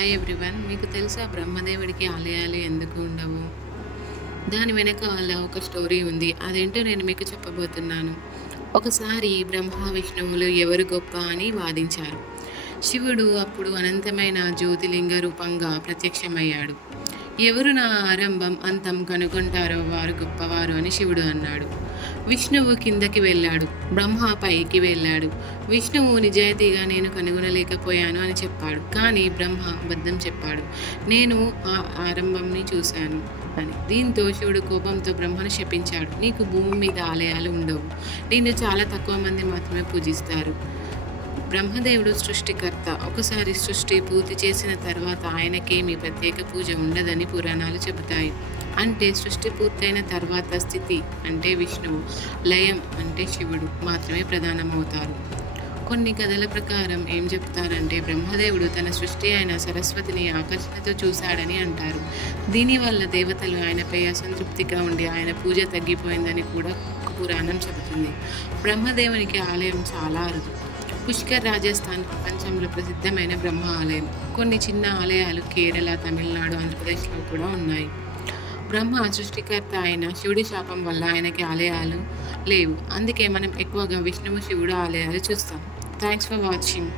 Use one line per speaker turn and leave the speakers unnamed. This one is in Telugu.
హాయ్ ఎవ్రీవన్ మీకు తెలుసా బ్రహ్మదేవుడికి ఆలయాలు ఎందుకు ఉండవు? దాని వెనకాల ఒక స్టోరీ ఉంది. అదేంటో నేను మీకు చెప్పబోతున్నాను. ఒకసారి బ్రహ్మ విష్ణువులు ఎవరు గొప్ప అని వాదించారు. శివుడు అప్పుడు అనంతమైన జ్యోతిలింగ రూపంగా ప్రత్యక్షమయ్యాడు. ఎవరు నా ఆరంభం అంతం కనుగొంటారో వారు గొప్పవారు అని శివుడు అన్నాడు. విష్ణువు కిందకి వెళ్ళాడు బ్రహ్మ పైకి వెళ్ళాడు. విష్ణువు నిజాయితీగా నేను కనుగొనలేకపోయాను అని చెప్పాడు కానీ బ్రహ్మ అబద్ధం చెప్పాడు. నేను ఆ ఆరంభంని చూశాను అని. దీంతో శివుడు కోపంతో బ్రహ్మను శపించాడు. నీకు భూమి మీద ఆలయాలు ఉండవు. నిన్ను చాలా తక్కువ మంది మాత్రమే పూజిస్తారు. బ్రహ్మదేవుడు సృష్టికర్త. ఒకసారి సృష్టి పూర్తి చేసిన తర్వాత ఆయనకేమీ ప్రత్యేక పూజ ఉండదని పురాణాలు చెబుతాయి. అంటే సృష్టి పూర్తయిన తర్వాత స్థితి అంటే విష్ణువు లయం అంటే శివుడు మాత్రమే ప్రధానమవుతారు. కొన్ని కథల ప్రకారం ఏం చెప్తారంటే బ్రహ్మదేవుడు తన సృష్టి అయిన సరస్వతిని ఆకర్షణతో చూశాడని అంటారు. దీనివల్ల దేవతలు ఆయనపై అసంతృప్తిగా ఉండి ఆయన పూజ తగ్గిపోయిందని కూడా ఒక పురాణం చెబుతుంది. బ్రహ్మదేవునికి ఆలయం చాలా అరుదు. పుష్కర్ రాజస్థాన్ ప్రపంచంలో ప్రసిద్ధమైన బ్రహ్మ ఆలయం. కొన్ని చిన్న ఆలయాలు కేరళ తమిళనాడు ఆంధ్రప్రదేశ్లో కూడా ఉన్నాయి. బ్రహ్మ సృష్టికర్త అయిన శివుడి శాపం వల్ల ఆయనకి ఆలయాలు లేవు. అందుకే మనం ఎక్కువగా విష్ణువు శివుడు ఆలయాలు చూస్తాం. Thanks for watching